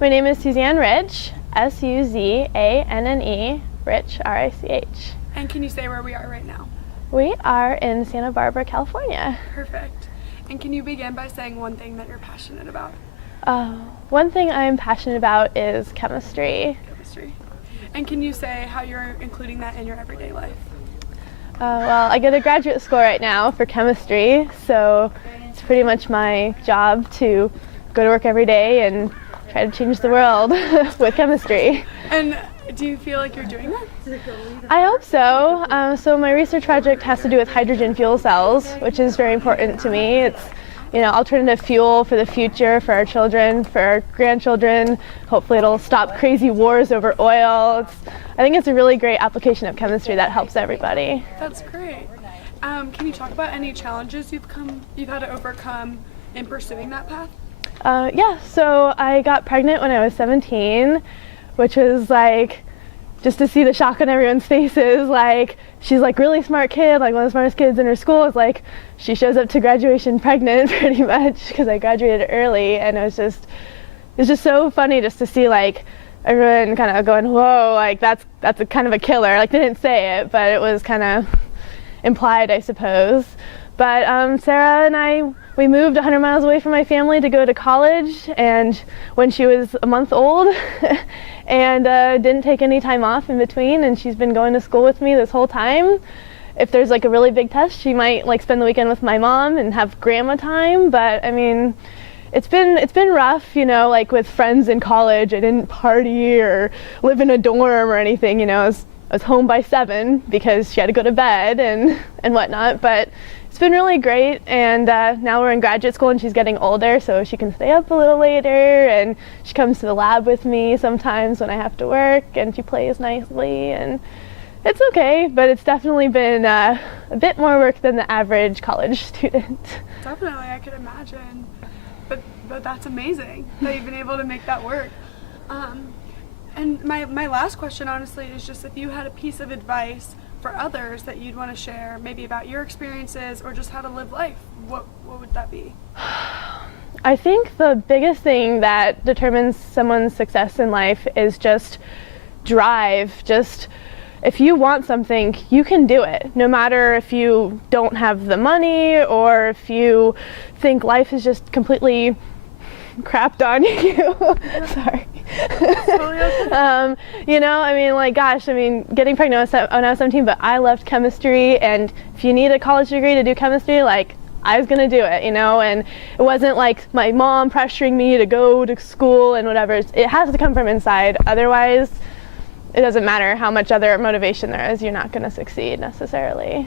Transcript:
My name is Suzanne Rich, Suzanne, Rich, R-I-C-H. And can you say where we are right now? We are in Santa Barbara, California. Perfect. And can you begin by saying one thing that you're passionate about? One thing I'm passionate about is chemistry. Chemistry. And can you say how you're including that in your everyday life? Well, I go to graduate school right now for chemistry, so it's pretty much my job to go to work every day and try to change the world with chemistry. And do you feel like you're doing that? I hope so. So my research project has to do with hydrogen fuel cells, which is very important to me. It's, alternative fuel for the future, for our children, for our grandchildren. Hopefully it'll stop crazy wars over oil. I think it's a really great application of chemistry that helps everybody. That's great. Can you talk about any challenges you've had to overcome in pursuing that path? Yeah, so I got pregnant when I was 17, which was like, just to see the shock on everyone's faces, like, she's like really smart kid, like one of the smartest kids in her school. It's like, she shows up to graduation pregnant pretty much, because I graduated early, and it's just so funny just to see like everyone kind of going, whoa, like that's a kind of a killer. Like, they didn't say it, but it was kind of implied, I suppose. But Sarah and I, we moved 100 miles away from my family to go to college, and when she was a month old, and didn't take any time off in between, and she's been going to school with me this whole time. If there's like a really big test, she might like spend the weekend with my mom and have grandma time, but I mean, it's been rough, like with friends in college. I didn't party or live in a dorm or anything, I was home by 7 because she had to go to bed and whatnot, but it's been really great. And now we're in graduate school and she's getting older, so she can stay up a little later, and she comes to the lab with me sometimes when I have to work, and she plays nicely, and it's okay, but it's definitely been a bit more work than the average college student. Definitely, I could imagine. But that's amazing that you've been able to make that work. And my last question, honestly, is just if you had a piece of advice for others that you'd want to share, maybe about your experiences or just how to live life, what would that be? I think the biggest thing that determines someone's success in life is just drive. Just, if you want something, you can do it, no matter if you don't have the money or if you think life is just completely crapped on you. Sorry. Totally okay. Getting pregnant when I was 17, but I loved chemistry, and if you need a college degree to do chemistry, like, I was gonna do it, and it wasn't like my mom pressuring me to go to school and whatever. It has to come from inside, otherwise it doesn't matter how much other motivation there is, you're not gonna succeed necessarily.